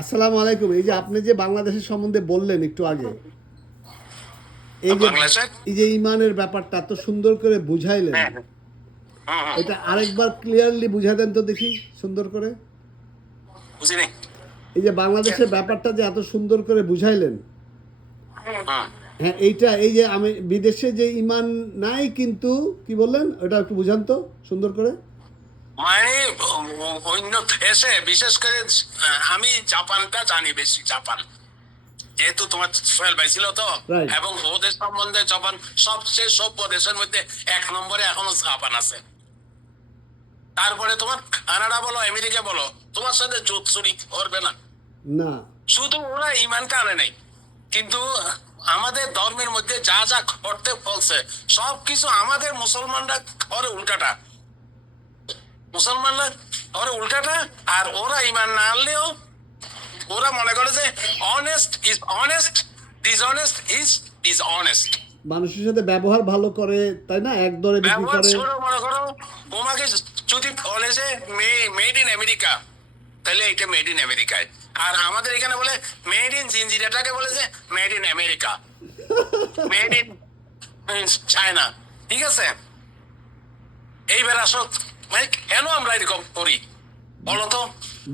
আসসালামু আলাইকুম। এই যে আপনি যে বাংলাদেশের সম্বন্ধে বললেন একটু আগে, এই যে বাংলাদেশের ইমানের ব্যাপারটা এত সুন্দর করে বুঝাইলেন, হ্যাঁ হ্যাঁ এটা আরেকবার ক্লিয়ারলি বুঝাই দেন তো দেখি সুন্দর করে। বুঝিনি। এই যে বাংলাদেশের ব্যাপারটা যে এত সুন্দর করে বুঝাইলেন, হ্যাঁ হ্যাঁ এইটা এই যে আমি বিদেশে যে ইমান নাই কিন্তু কি বললেন ওটা একটু বুঝান তো সুন্দর করে। মানে অন্য দেশে বিশেষ করে আমি জাপানটা জানি বেশি। জাপান যেহেতু তোমার সোহেল ভাই ছিল তো, রাইট। এবং ওদের সম্বন্ধে জাপান সবচেয়ে সভ্য দেশের মধ্যে 1 নম্বরে এখনো জাপান আছে। তারপরে তোমার কানাডা বলো আমেরিকা বলো, তোমার সাথে জোত চুরি করবে না। না। শুধু ওরা ইমানটা আনে নাই, কিন্তু আমাদের ধর্মের মধ্যে যা যা করতে বলছে সবকিছু আমাদের মুসলমানরা করে উল্টাটা। মুসলমানরা করে উল্টাটা। আর ওরা ইমান না আনলেও ওরা মনে করে যে honest is honest, dishonest is dishonest. মানুষের সাথে ব্যবহার ভালো করে, তাই না? এক দরে বিক্রি ব্যবহার করে। ছোট মনে করো, তোমাকে যদি বলে যে মেড ইন আমেরিকা, তাহলে এটা মেড ইন আমেরিকায়। আর আমাদের এখানে বলে মেড ইন জিঞ্জিরাটাকে বলে যে made in America, made in China. ঠিক আছে, এইবার আসো মানে কেন আমরা এরকম করি বলতো?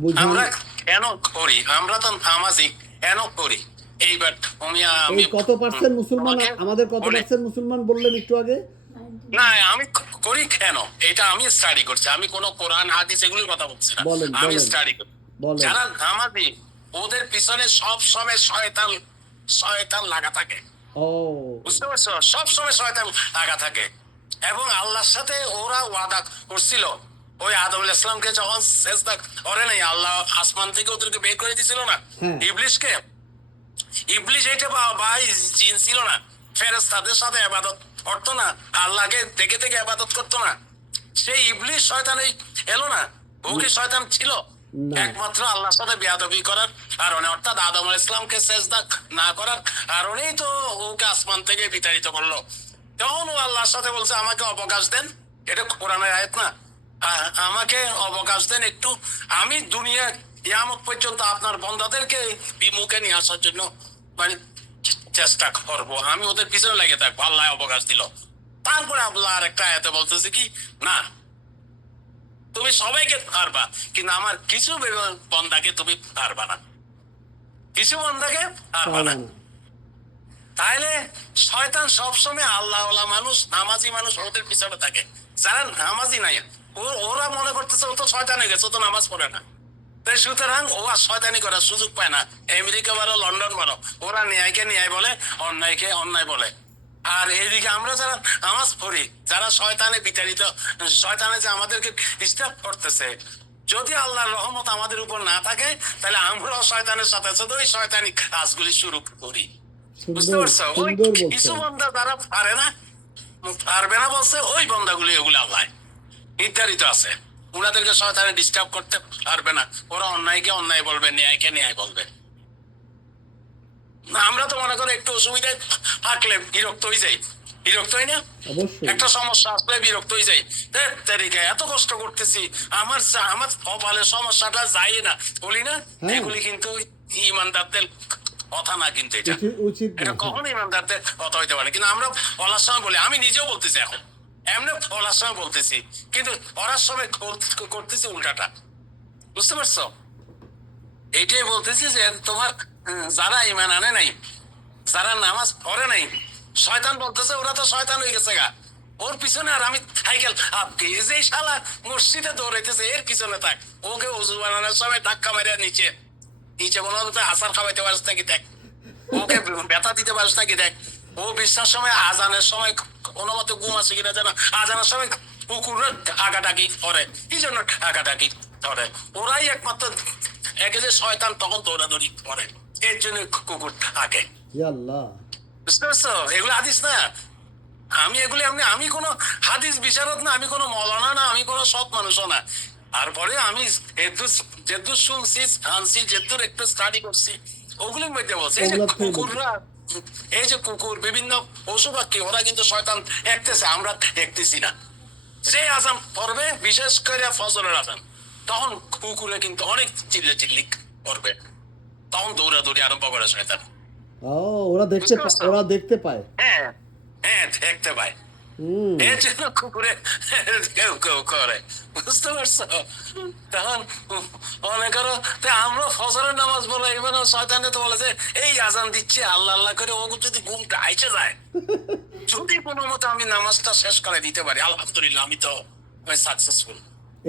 বুঝান। আমরা কেন করি? আমরা তো নামাজি, কেন করি? এইবার তুমি এই আমি কত পার্সেন্ট মুসলমান, তোমাকে আমাদের কত বলি। পার্সেন্ট মুসলমান বললেন একটু আগে? না, আমি করি কেন এটা আমি স্টাডি করছি। আমি কোন কোরআন হাদিস এগুলোর কথা বলছি না, বলেন আমি বলেন স্টাডি করি। বলেন। যারা নামাজি ওদের পিছনে সব সময় শয়তান শয়তান লাগা থাকে। ও বুঝতে পারছো? সব সময় শয়তান লাগা থাকে। এবং আল্লাহর সাথে ওরা ওয়াদা করছিল, ওই আদম আলাইহিস সালামকে যখন সেজদা করে নাই, আল্লাহ আসমান থেকে ওদেরকে বের করে দিছিল না হ্যাঁ। ইবলিশকে। ইবলিশ এটা ভাই জিন ছিল না, ফেরেশতাদের সাথে ইবাদত করতো না, আল্লাহকে দেখে দেখে ইবাদত করতো না। সেই ইবলিশ শয়তানই এলো না, ও কি শয়তান ছিল? না। একমাত্র আল্লাহর সাথে বেয়াদবি করার কারণে, অর্থাৎ আদম আলাইহিস সালামকে সেজদা না করার কারণেই তো ওকে আসমান থেকে বিতাড়িত করলো। তখন ও আল্লাহর সাথে বলছে আমাকে অবকাশ দেন, এটা কোরআনের আয়াত না? আমাকে অবকাশ দেন একটু, আমি দুনিয়া কিয়ামত পর্যন্ত আপনার বন্দাদেরকে বিমুখে নিয়ে আসার জন্য মানে চেষ্টা করবো, আমি ওদের পিছনে লেগে থাকবো। আল্লাহ অবকাশ দিল। তারপরে আল্লাহ আর একটা আয়াতে বলতেছে কি, না তুমি সবাইকে পারবা, কিন্তু আমার কিছু বন্দাকে তুমি পারবা না, কিছু বন্দাকে পারবা পারবে না। না। তাহলে শয়তান সবসময় আল্লাহ মানুষ, নামাজি মানুষ ওদের পিছনে থাকে। যারা নামাজি নাই ওরা মনে করতেছে ও তো শয়তান হয়ে গেছে, ও তো নামাজ পড়ে না। তাই সুতরাং ও আর শয়তানি করার সুযোগ পায় না। আমেরিকা বলো, লন্ডন বলো, ওরা ন্যায়কে ন্যায় বলে, অন্যায়কে অন্যায় বলে। আর এইদিকে আমরা যারা নামাজ পড়ি, যারা শয়তানে বিতাড়িত, শয়তানে যে আমাদেরকে ডিস্টার্ব করতেছে, যদি আল্লাহর রহমত আমাদের উপর না থাকে, তাহলে আমরাও শয়তানের সাথে সাথে ওই শয়তানি কাজগুলি শুরু করি। বুঝতে সুন্দর পারছো? ওই সুন্দর কিছু বলছেন। বন্ধা যারা পারে না, পারবে না বলছে, ওই বন্ধাগুলি ওগুলো আল্লাহ নির্ধারিত আছে। ওনাদেরকে শয়তানে ডিস্টার্ব করতে পারবে না। ওরা অন্যায়কে অন্যায় বলবে, ন্যায়কে ন্যায় বলবে। আমরা তো মনে করো একটু অসুবিধায় থাকলে বিরক্ত হয়ে যাই, বিরক্ত হই না? অবশ্যই। একটা সমস্যা আসলে বিরক্ত হয়ে যাই, তারিখে এত কষ্ট করতেছি, আমার আমার কপালে সমস্যাটা যায় না, বলি না? হ্যাঁ। এগুলি কিন্তু ইমানদারদের কথা না, কিন্তু এটা উচিত না। এটা হ্যাঁ। কখনো ইমানদারদের কথা হইতে পারে। কিন্তু আমরা বলার সময় বলি, আমি নিজেও বলতেছি এখন, এমনি বলার সময় বলতেছি, কিন্তু পড়ার সময় করতেছি উল্টাটা। বুঝতে পারছো? এইটাই বলতেছি যে তোমার যারা ইমান আনে নাই, যারা নামাজ পড়ে নাই, শয়তান বলতেছে ওরা তো শয়তান হয়ে গেছে গা, ওর পিছনে আর আমি সাইকেল যে শালা মসজিদে দৌড়াইতেছে এর পিছনে থাক, ওকে উজু বানানোর সময় ধাক্কা মারিয়া নিচে নিচে মনে হতো আসার খাওয়াইতে পারিস নাকি দেখ, ওকে ব্যথা দিতে পারিস নাকি দেখ, ও বিশ্বাস সময় আজানের সময় কোনো মতে ঘুম আছে কিনা জানো, আজানের সময় কুকুর ডাকাডাকি করে, কি জন্য ডাকাডাকি করে? ওরাই একমাত্র একে যে শয়তান তখন দৌড়াদৌড়ি করে, এর জন্য কুকুর থাকে। ইয়া আল্লাহ। বুঝতে পারছো? এগুলো হাদিস না, আমি এগুলি আমি কোনো হাদিস বিশারদ না, আমি কোনো মৌলানা না, আমি কোনো সৎ মানুষও না। তারপরে আমি যেদূর শুনছি আনছি, যেদূর একটু স্টাডি করছি, ওগুলির মধ্যে বলছে এই যে ওগুলোর থেকে কুকুররা, এই যে কুকুর বিভিন্ন পশু পাখি, ওরা কিন্তু শয়তান দেখতেছে, আমরা দেখতেছি না। যে আজান পড়বে, বিশেষ করে ফজরের আজান, তখন কুকুরে কিন্তু অনেক চিল্লি করবে। তখন দৌড়াদৌড়ি আরম্ভ করে শয়তান। ও, ওরা দেখতে বুঝতে পারছো? ওরা দেখতে পায়। হ্যাঁ, হ্যাঁ, দেখতে পায়। হুম। এর জন্য কুকুরে কেউ কেউ করে, বুঝতে পারছো? তখন অনেকেরও আমরা ফজরের নামাজ বলে এবার শয়তানে তো বলে যে এই আজান দিচ্ছে আল্লাহ আল্লাহ করে, ও যদি ঘুমটা আইসে যায়, যদি কোনো মতো আমি নামাজটা শেষ করে দিতে পারি, আলহামদুলিল্লাহ আমি তো সাকসেসফুল।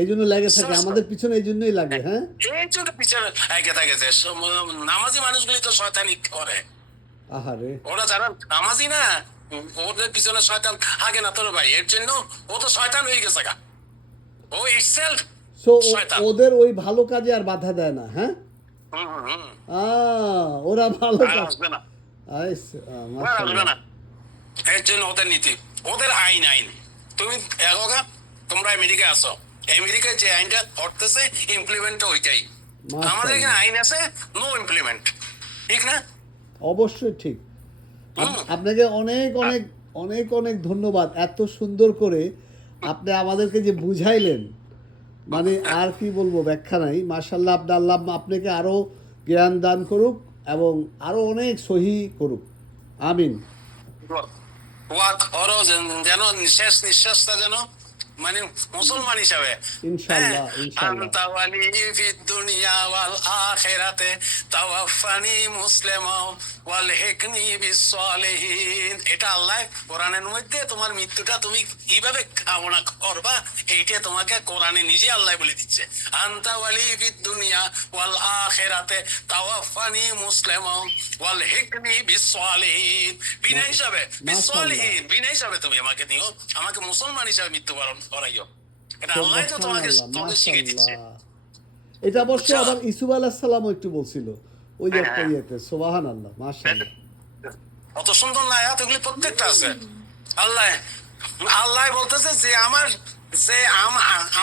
এই জন্য লাগে থাকে, আমাদের পিছনে এই জন্যই লাগে। হ্যাঁ, এই জন্য পিছনে এগিয়ে থাকে যে নামাজি মানুষগুলি তো শয়তানি করে। আহারে। ওরা যারা নামাজি না, ওদের পিছনে শয়তান আগে না তোর ভাই, এর জন্য ও তো শয়তান হয়ে গেছে গা, ও ইটসেলফ সো শয়তান। ওদের ওই ভালো কাজে আর বাধা দেয় না। হ্যাঁ, হুম, হুম, হুম। ওরা ভালো আর কাজ। আসবে না, আইস, আর আসবে মাশাআল্লাহ। না। এর জন্য ওদের নীতি, ওদের আইন আইন। তুমি এগোগা, তোমরা আমেরিকায় আসো, আমেরিকায় যে আইনটা করতেছে ইমপ্লিমেন্ট ওইটাই। আমাদের এখানে আইন আছে, নো ইমপ্লিমেন্ট, ঠিক না? অবশ্যই ঠিক। হুম। আপনাকে অনেক অনেক অনেক অনেক ধন্যবাদ, এত সুন্দর করে আপনি আমাদেরকে যে বুঝাইলেন, মানে আর কি বলবো, ব্যাখ্যা নাই। মাশাআল্লাহ, আল্লাহ আপনাকে আরো জ্ঞান দান করুক এবং আরো অনেক সহি করুক, আমিন। ওয়াক ওরও যেন শেষ নিঃশ্বাসটা যেন মানে মুসলমান হিসাবে, ইনশাআল্লাহ, ইনশাআল্লাহ। আনতা ওয়ালি ফিদ দুনিয়া ওয়াল আখিরাতে তাওয়াফানি মুসলিমা ওয়াল হিকনি বিস সালিহিন। এটা আল্লাহ কোরআনের মধ্যে তোমার মৃত্যুটা তুমি কিভাবে কামনা করবা, এইটা তোমাকে কোরআনে নিজে আল্লাহ বলে দিচ্ছে। আনতা ওয়ালি ফিদ দুনিয়া ওয়াল আখিরাতে তাওয়াফানি মুসলিমা ওয়াল হিকনি বিস সালিহিন। বিনা হিসাবে বিস সালিহিন, বিনা হিসাবে তুমি আমাকে দিও, আমাকে মুসলমান হিসাবে মৃত্যুবরণ করাইও। এটা আল্লাহ তো তোমাকে তোমাকে শিখিয়ে দিচ্ছে। মাশাআল্লাহ। এটা অবশ্য বুঝছো? আবার ইসুফ আলাইহিস সালামও একটু বলছিল ওই যে একটা হ্যাঁ। ইয়েতে। সুবহানাল্লাহ, মাশাআল্লাহ। কত সুন্দর না আয়াত, এগুলি প্রত্যেকটা আছে। আল্লাহ আল্লাহ বলতেছে যে আমার যে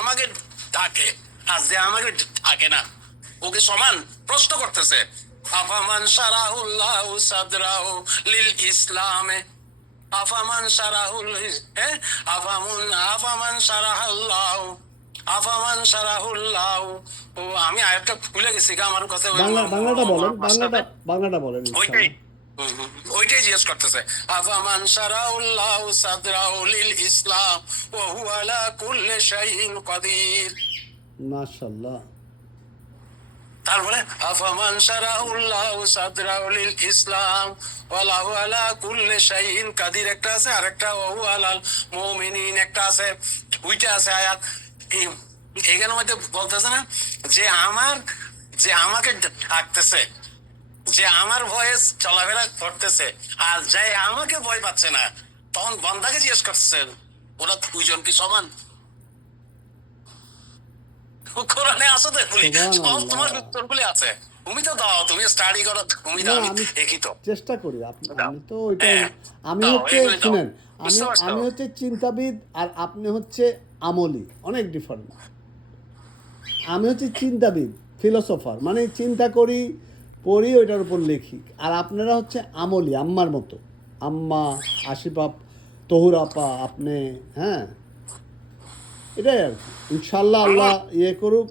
আমাকে ডাকে আর যে আমাকে ডাকে না, ওকে সমান প্রশ্ন করতেছে। আফামান শারাহুল্লাহু সাদরাহু লিল ইসলামে, আফামান শারাহুল হ্যাঁ আফামান শারাহুল্লাহু আফামান শারাহুল্লাহু। ও আমি আয়াতটা ভুলে গেছি গা, আমার কাছে বাংলাটা বলেন, বাংলাটা বলেন ওইটাই ইনশাআল্লাহ। ওইটাই জিজ্ঞেস করতেছে। আফামান শারাউল্লাহু সাদরাহু লিল ইসলাম ওয়া হুয়া আলা কুল্লি শাইইন কাদির। মাশাআল্লাহ। তারপরে আফামান শারাউল্লাহু সাদরাহু লিল ইসলাম ওয়া লাহু আলা কুল্লি শাইইন কাদির একটা আছে, আর একটা ওয়া হুয়া আলাল মুমিনিন একটা আছে। দুইটা আছে আয়াত। এখানের মধ্যে বলতেছে না যে আমাকে ডাকতেছে, যে আমার ভয়েস চলাফেরা করতেছে, আর যাই আমাকে ভয় পাচ্ছে না, তখন বন্দাকে জিজ্ঞেস করতেছেন ওরা দুইজন কি সমান? কোরআনে আছে তো এগুলি, সব তোমার উত্তরগুলি আছে। তুমি তো দাও, তুমি স্টাডি করো, তুমি দাও, আমি দেখি তো। চেষ্টা করি। দাও। আমি তো ওইটা, হ্যাঁ, আমি দাও, হচ্ছে এগুলি দাও। শুনেন, বুঝতে পারছো? আমি হচ্ছে চিন্তাবিদ আর আপনি হচ্ছে আমলি, অনেক ডিফারেন্ট। আমি হচ্ছে চিন্তাবিদ, ফিলোসফার, মানে চিন্তা করি, পড়ি, ওইটার উপর লিখি। আর আপনারা হচ্ছে আমলি, আম্মার মতো, আম্মা, আশিফা, তহুরাপা, আপনি। হ্যাঁ, এটাই আর কি। ইনশাআল্লাহ আল্লাহ ইয়ে করুক,